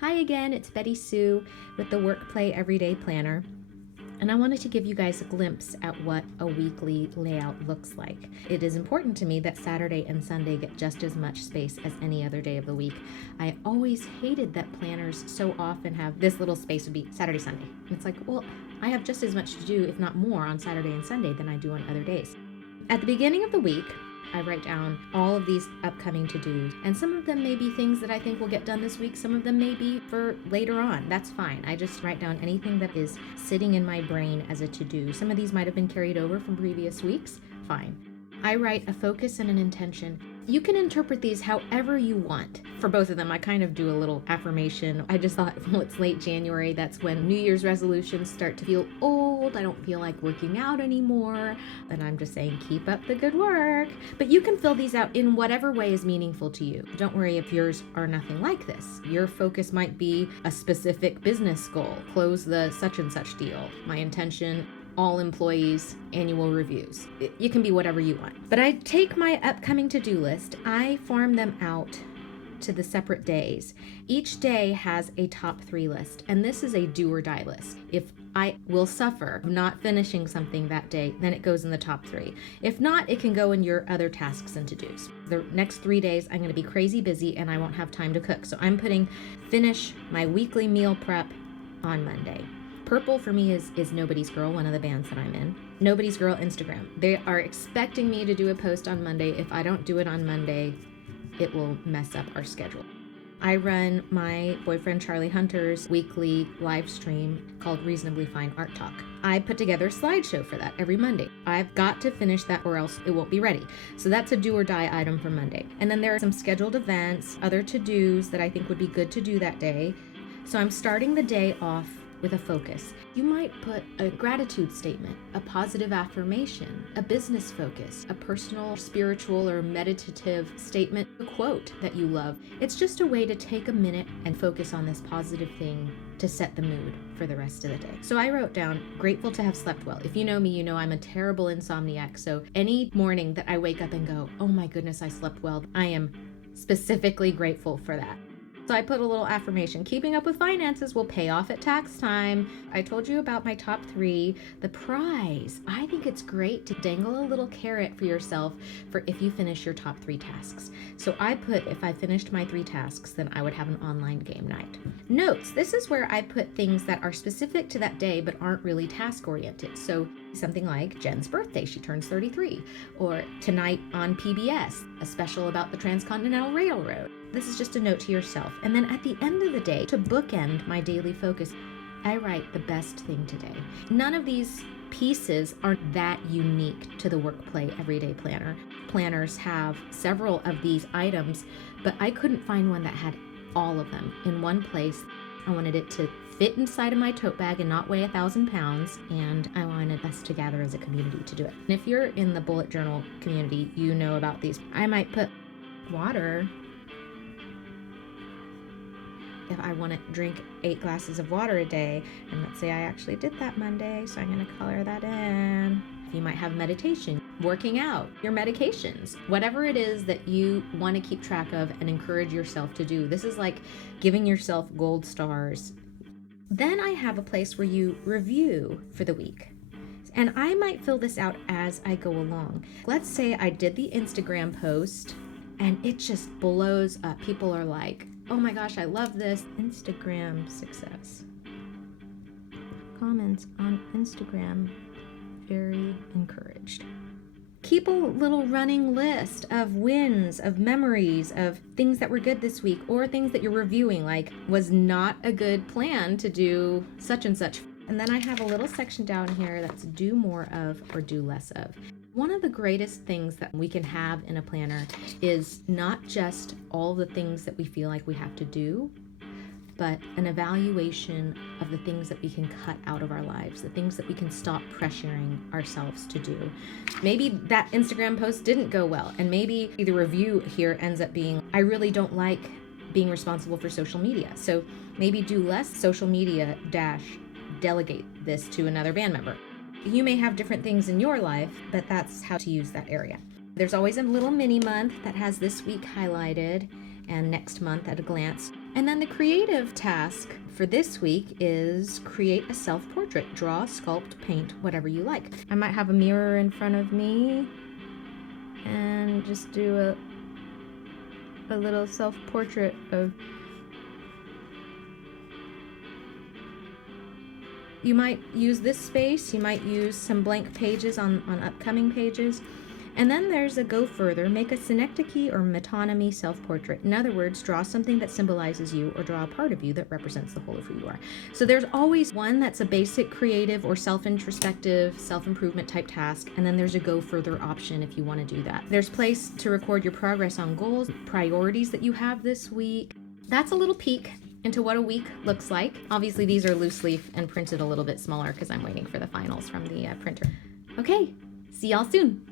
Hi again, it's BettySoo with the Work Play Everyday Planner. And I wanted to give you guys a glimpse at what a weekly layout looks like. It is important to me that Saturday and Sunday get just as much space as any other day of the week. I always hated that planners so often have this little space would be Saturday, Sunday. And it's like, well, I have just as much to do, if not more, on Saturday and Sunday than I do on other days. At the beginning of the week, I write down all of these upcoming to-dos, and some of them may be things that I think will get done this week. Some of them may be for later on. That's fine. I just write down anything that is sitting in my brain as a to-do. Some of these might have been carried over from previous weeks. Fine. I write a focus and an intention. You can interpret these however you want. For both of them, I kind of do a little affirmation. I just thought, well, it's late January. That's when New Year's resolutions start to feel old. I don't feel like working out anymore. And I'm just saying, keep up the good work. But you can fill these out in whatever way is meaningful to you. Don't worry if yours are nothing like this. Your focus might be a specific business goal. Close the such and such deal. My intention, all employees, annual reviews. You can be whatever you want. But I take my upcoming to-do list, I form them out to the separate days. Each day has a top 3 list, and this is a do or die list. If I will suffer not finishing something that day, then it goes in the top 3. If not, it can go in your other tasks and to-dos. The next 3 days, I'm gonna be crazy busy and I won't have time to cook. So I'm putting finish my weekly meal prep on Monday. Purple for me is Nobody's Girl, one of the bands that I'm in. Nobody's Girl Instagram. They are expecting me to do a post on Monday. If I don't do it on Monday, it will mess up our schedule. I run my boyfriend Charlie Hunter's weekly live stream called Reasonably Fine Art Talk. I put together a slideshow for that every Monday. I've got to finish that or else it won't be ready. So that's a do or die item for Monday. And then there are some scheduled events, other to-dos that I think would be good to do that day. So I'm starting the day off with a focus. You might put a gratitude statement, a positive affirmation, a business focus, a personal, spiritual, or meditative statement, a quote that you love. It's just a way to take a minute and focus on this positive thing to set the mood for the rest of the day. So I wrote down, grateful to have slept well. If you know me, you know I'm a terrible insomniac. So any morning that I wake up and go, oh my goodness, I slept well, I am specifically grateful for that. So I put a little affirmation. Keeping up with finances will pay off at tax time. I told you about my top 3. The prize. I think it's great to dangle a little carrot for yourself for if you finish your top 3 tasks. So I put, if I finished my 3 tasks, then I would have an online game night. Notes. This is where I put things that are specific to that day but aren't really task oriented. So something like Jen's birthday, she turns 33. Or tonight on PBS, a special about the Transcontinental Railroad. This is just a note to yourself. And then at the end of the day, to bookend my daily focus, I write the best thing today. None of these pieces are that unique to the Work Play Everyday Planner. Planners have several of these items, but I couldn't find one that had all of them in one place. I wanted it to fit inside of my tote bag and not weigh 1,000 pounds, and I wanted us to gather as a community to do it. And if you're in the bullet journal community, you know about these. I might put water. If I want to drink 8 glasses of water a day, and let's say I actually did that Monday, so I'm going to color that in. You might have meditation, working out, your medications, whatever it is that you want to keep track of and encourage yourself to do. This is like giving yourself gold stars. Then I have a place where you review for the week. And I might fill this out as I go along. Let's say I did the Instagram post and it just blows up. People are like, oh my gosh, I love this. Instagram success. Comments on Instagram, very encouraged. Keep a little running list of wins, of memories, of things that were good this week, or things that you're reviewing, like was not a good plan to do such and such. And then I have a little section down here that's do more of or do less of. One of the greatest things that we can have in a planner is not just all the things that we feel like we have to do, but an evaluation of the things that we can cut out of our lives, the things that we can stop pressuring ourselves to do. Maybe that Instagram post didn't go well, and maybe the review here ends up being, I really don't like being responsible for social media. So maybe do less social media - delegate this to another band member. You may have different things in your life, but that's how to use that area. There's always a little mini month that has this week highlighted and next month at a glance. And then the creative task for this week is create a self-portrait. Draw, sculpt, paint, whatever you like. I might have a mirror in front of me and just do a little self-portrait of... You might use this space, you might use some blank pages on upcoming pages. And then there's a go further, make a synecdoche or metonymy self-portrait. In other words, draw something that symbolizes you or draw a part of you that represents the whole of who you are. So there's always one that's a basic creative or self-introspective, self-improvement type task, and then there's a go further option if you want to do that. There's place to record your progress on goals, priorities that you have this week. That's a little peek into what a week looks like. Obviously these are loose leaf and printed a little bit smaller because I'm waiting for the finals from the printer. Okay, see y'all soon.